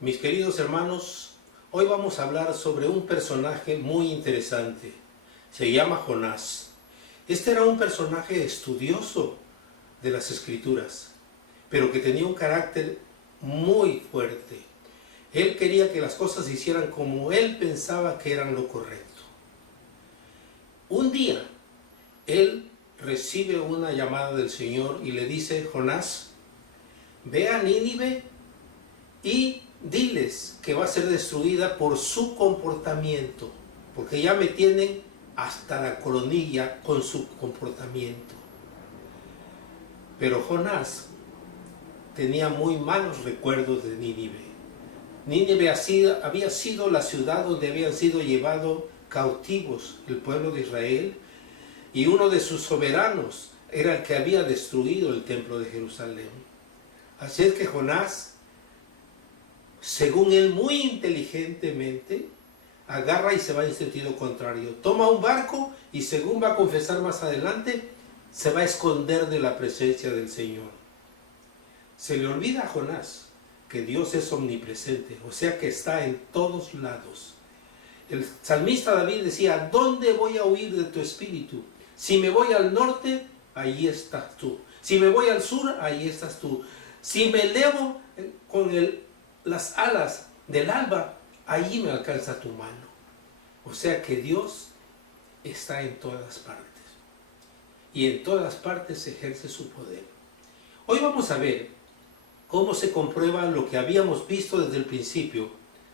Mis queridos hermanos, hoy vamos a hablar sobre un personaje muy interesante. Se llama Jonás. Este era un personaje estudioso de las Escrituras, pero que tenía un carácter muy fuerte. Él quería que las cosas se hicieran como él pensaba que eran lo correcto. Un día, él recibe una llamada del Señor y le dice: Jonás, ve a Nínive y diles que va a ser destruida por su comportamiento, porque ya me tienen hasta la coronilla con su comportamiento. Pero Jonás tenía muy malos recuerdos de Nínive. Nínive había sido la ciudad donde habían sido llevados cautivos el pueblo de Israel, y uno de sus soberanos era el que había destruido el templo de Jerusalén. Así es que Jonás, según él muy inteligentemente, agarra y se va en sentido contrario. Toma un barco y, según va a confesar más adelante, se va a esconder de la presencia del Señor. Se le olvida a Jonás que Dios es omnipresente, o sea que está en todos lados. El salmista David decía: ¿dónde voy a huir de tu espíritu? Si me voy al norte, ahí estás tú. Si me voy al sur, ahí estás tú. Si me elevo con las alas del alba, allí me alcanza tu mano. O sea que Dios está en todas partes, y en todas partes ejerce su poder. Hoy vamos a ver cómo se comprueba lo que habíamos visto desde el principio,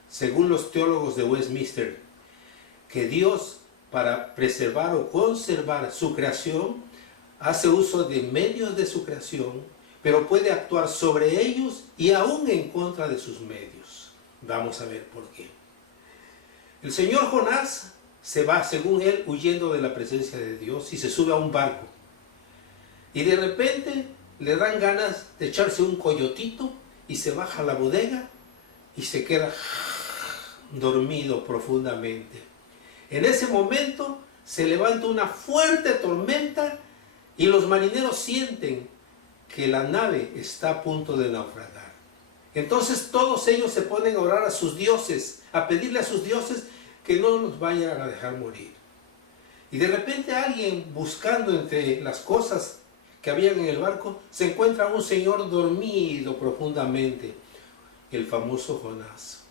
según los teólogos de Westminster, que Dios, para preservar o conservar su creación, hace uso de medios de su creación, pero puede actuar sobre ellos y aún en contra de sus medios. Vamos a ver por qué. El señor Jonás se va, según él, huyendo de la presencia de Dios, y se sube a un barco. Y de repente le dan ganas de echarse un coyotito y se baja a la bodega y se queda dormido profundamente. En ese momento se levanta una fuerte tormenta y los marineros sienten que la nave está a punto de naufragar. Entonces todos ellos se ponen a orar a sus dioses, a pedirle a sus dioses que no nos vayan a dejar morir. Y de repente alguien, buscando entre las cosas que habían en el barco, se encuentra un señor dormido profundamente, el famoso Jonás.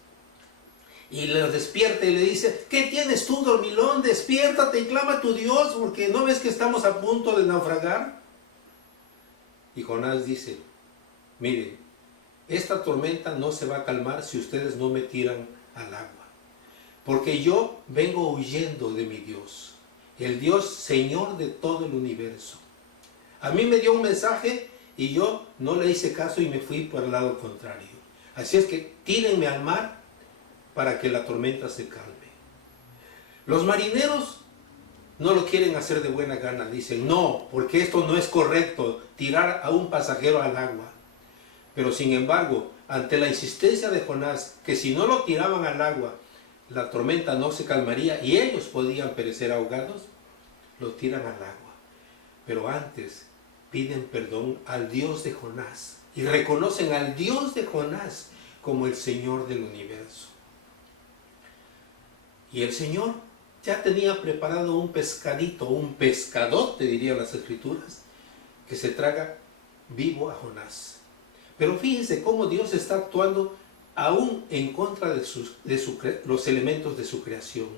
Y le despierta y le dice: ¿qué tienes tú, dormilón? Despiértate y clama a tu Dios, porque ¿no ves que estamos a punto de naufragar? Y Jonás dice: miren, esta tormenta no se va a calmar si ustedes no me tiran al agua, porque yo vengo huyendo de mi Dios, el Dios Señor de todo el universo. A mí me dio un mensaje y yo no le hice caso y me fui por el lado contrario. Así es que tírenme al mar para que la tormenta se calme. Los marineros no lo quieren hacer de buena gana. Dicen: no, porque esto no es correcto, tirar a un pasajero al agua. Pero sin embargo, ante la insistencia de Jonás, que si no lo tiraban al agua, la tormenta no se calmaría y ellos podían perecer ahogados, lo tiran al agua. Pero antes piden perdón al Dios de Jonás y reconocen al Dios de Jonás como el Señor del universo. Y el Señor ya tenía preparado un pescadito, un pescadote, dirían las Escrituras, que se traga vivo a Jonás. Pero fíjense cómo Dios está actuando aún en contra de los elementos de su creación.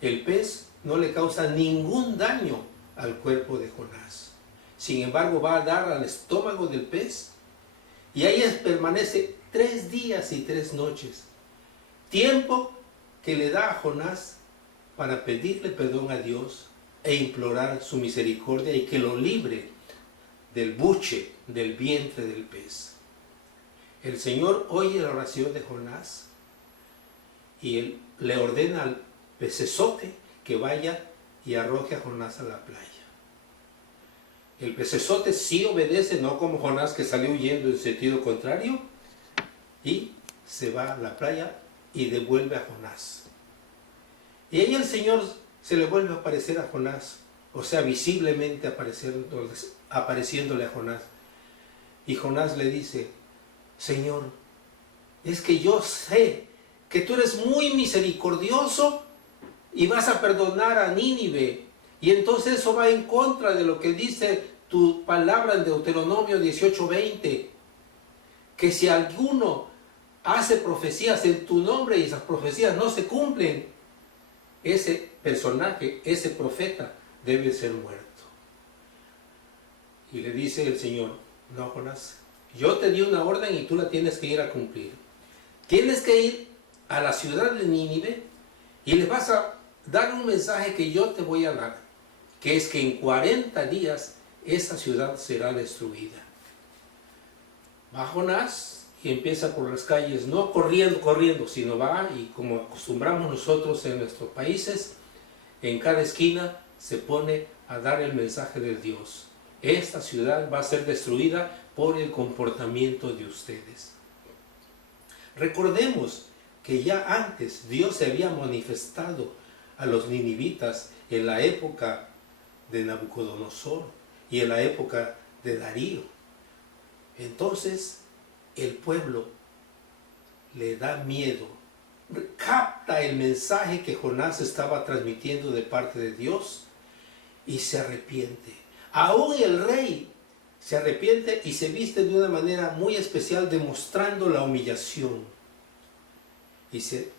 El pez no le causa ningún daño al cuerpo de Jonás. Sin embargo, va a dar al estómago del pez, y ahí permanece 3 días y 3 noches. Tiempo que le da a Jonás para pedirle perdón a Dios e implorar su misericordia y que lo libre del buche, del vientre del pez. El Señor oye la oración de Jonás y él le ordena al pecesote que vaya y arroje a Jonás a la playa. El pecesote sí obedece, no como Jonás, que salió huyendo en sentido contrario, y se va a la playa y devuelve a Jonás. Y ahí el Señor se le vuelve a aparecer a Jonás, o sea, visiblemente apareciéndole a Jonás. Y Jonás le dice: Señor, es que yo sé que tú eres muy misericordioso y vas a perdonar a Nínive. Y entonces eso va en contra de lo que dice tu palabra en Deuteronomio 18:20, que si alguno hace profecías en tu nombre y esas profecías no se cumplen, ese personaje, ese profeta, debe ser muerto. Y le dice el Señor: no, Jonás, yo te di una orden y tú la tienes que ir a cumplir. Tienes que ir a la ciudad de Nínive y les vas a dar un mensaje que yo te voy a dar, que es que en 40 días esa ciudad será destruida. Va Jonás y empieza por las calles, no corriendo, sino va y, como acostumbramos nosotros en nuestros países, en cada esquina se pone a dar el mensaje de Dios. Esta ciudad va a ser destruida por el comportamiento de ustedes. Recordemos que ya antes Dios se había manifestado a los ninivitas en la época de Nabucodonosor y en la época de Darío. Entonces el pueblo le da miedo, capta el mensaje que Jonás estaba transmitiendo de parte de Dios y se arrepiente. Aún el rey se arrepiente y se viste de una manera muy especial, demostrando la humillación. Y se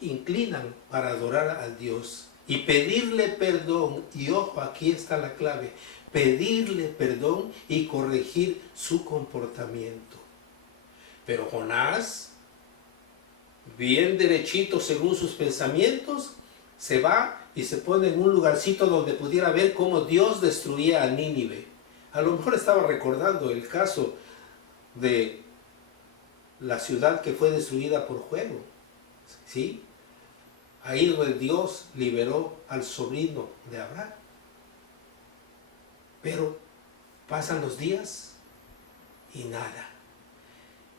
inclinan para adorar a Dios y pedirle perdón. Y ojo, aquí está la clave: pedirle perdón y corregir su comportamiento. Pero Jonás, bien derechito según sus pensamientos, se va y se pone en un lugarcito donde pudiera ver cómo Dios destruía a Nínive. A lo mejor estaba recordando el caso de la ciudad que fue destruida por fuego, ¿sí? Ahí donde Dios liberó al sobrino de Abraham. Pero pasan los días y nada.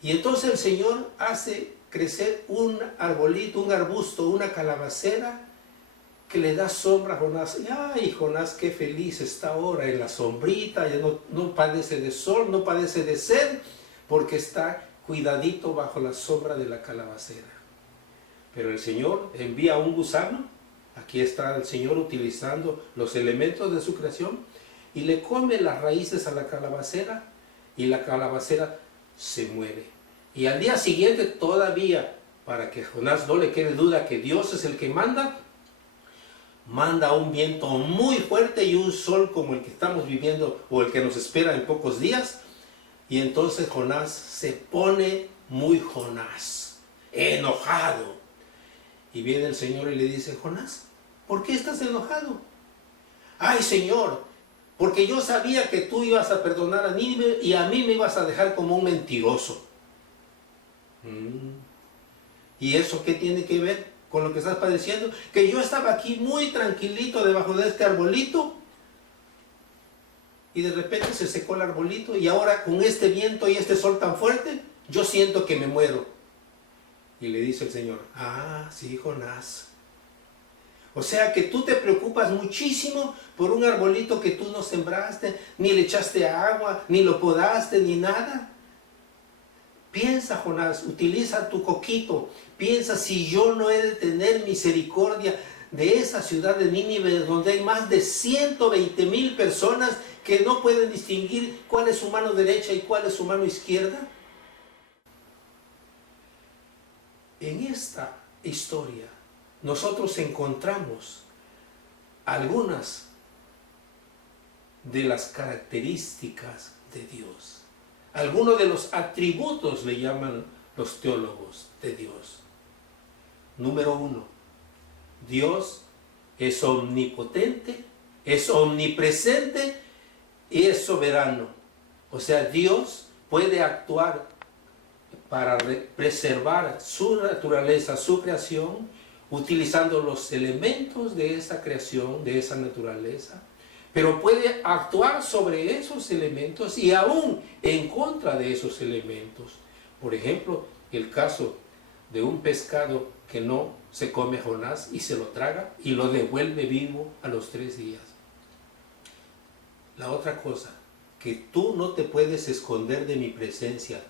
Y entonces el Señor hace crecer un arbolito, un arbusto, una calabacera que le da sombra a Jonás. ¡Ay, Jonás, qué feliz está ahora en la sombrita! Ya no padece de sol, no padece de sed, porque está cuidadito bajo la sombra de la calabacera. Pero el Señor envía un gusano. Aquí está el Señor utilizando los elementos de su creación y le come las raíces a la calabacera, y la calabacera se muere. Y al día siguiente, todavía, para que a Jonás no le quede duda que Dios es el que manda un viento muy fuerte y un sol como el que estamos viviendo o el que nos espera en pocos días. Y entonces Jonás se pone muy Jonás, enojado. Y viene el Señor y le dice: Jonás, ¿por qué estás enojado? Ay, Señor, porque yo sabía que tú ibas a perdonar a Nínive y a mí me ibas a dejar como un mentiroso. ¿Y eso qué tiene que ver con lo que estás padeciendo? Que yo estaba aquí muy tranquilito debajo de este arbolito y de repente se secó el arbolito, y ahora con este viento y este sol tan fuerte yo siento que me muero. Y le dice el Señor: ah, sí, Jonás, o sea que tú te preocupas muchísimo por un arbolito que tú no sembraste, ni le echaste agua, ni lo podaste, ni nada. Piensa, Jonás, utiliza tu coquito. Piensa si yo no he de tener misericordia de esa ciudad de Nínive, donde hay más de 120,000 personas que no pueden distinguir cuál es su mano derecha y cuál es su mano izquierda. En esta historia nosotros encontramos algunas de las características de Dios. Algunos de los atributos, le llaman los teólogos, de Dios. Número 1, Dios es omnipotente, es omnipresente y es soberano. O sea, Dios puede actuar para preservar su naturaleza, su creación, utilizando los elementos de esa creación, de esa naturaleza, pero puede actuar sobre esos elementos y aún en contra de esos elementos. Por ejemplo, el caso de un pescado que no se come a Jonás y se lo traga y lo devuelve vivo a los 3 días. La otra cosa, que tú no te puedes esconder de mi presencia,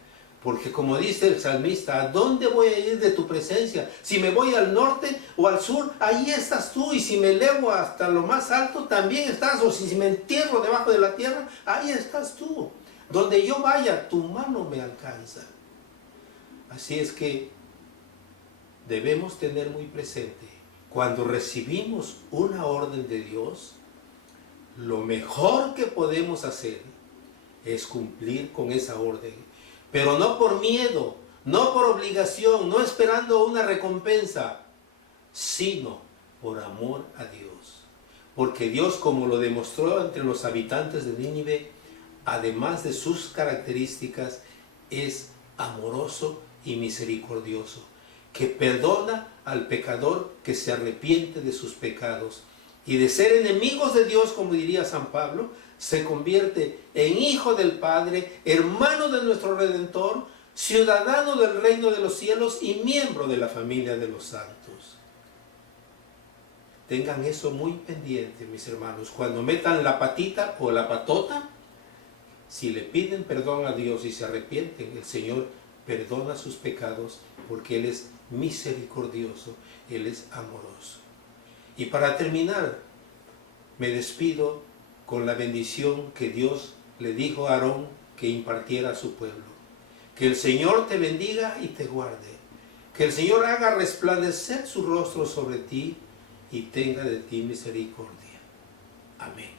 Porque como dice el salmista, ¿a dónde voy a ir de tu presencia? Si me voy al norte o al sur, ahí estás tú. Y si me elevo hasta lo más alto, también estás. O si me entierro debajo de la tierra, ahí estás tú. Donde yo vaya, tu mano me alcanza. Así es que debemos tener muy presente, cuando recibimos una orden de Dios, lo mejor que podemos hacer es cumplir con esa orden. Pero no por miedo, no por obligación, no esperando una recompensa, sino por amor a Dios. Porque Dios, como lo demostró entre los habitantes de Nínive, además de sus características, es amoroso y misericordioso, que perdona al pecador que se arrepiente de sus pecados. Y de ser enemigos de Dios, como diría San Pablo, se convierte en hijo del Padre, hermano de nuestro Redentor, ciudadano del reino de los cielos y miembro de la familia de los santos. Tengan eso muy pendiente, mis hermanos. Cuando metan la patita o la patota, si le piden perdón a Dios y se arrepienten, el Señor perdona sus pecados porque Él es misericordioso, Él es amoroso. Y para terminar, me despido con la bendición que Dios le dijo a Aarón que impartiera a su pueblo. Que el Señor te bendiga y te guarde. Que el Señor haga resplandecer su rostro sobre ti y tenga de ti misericordia. Amén.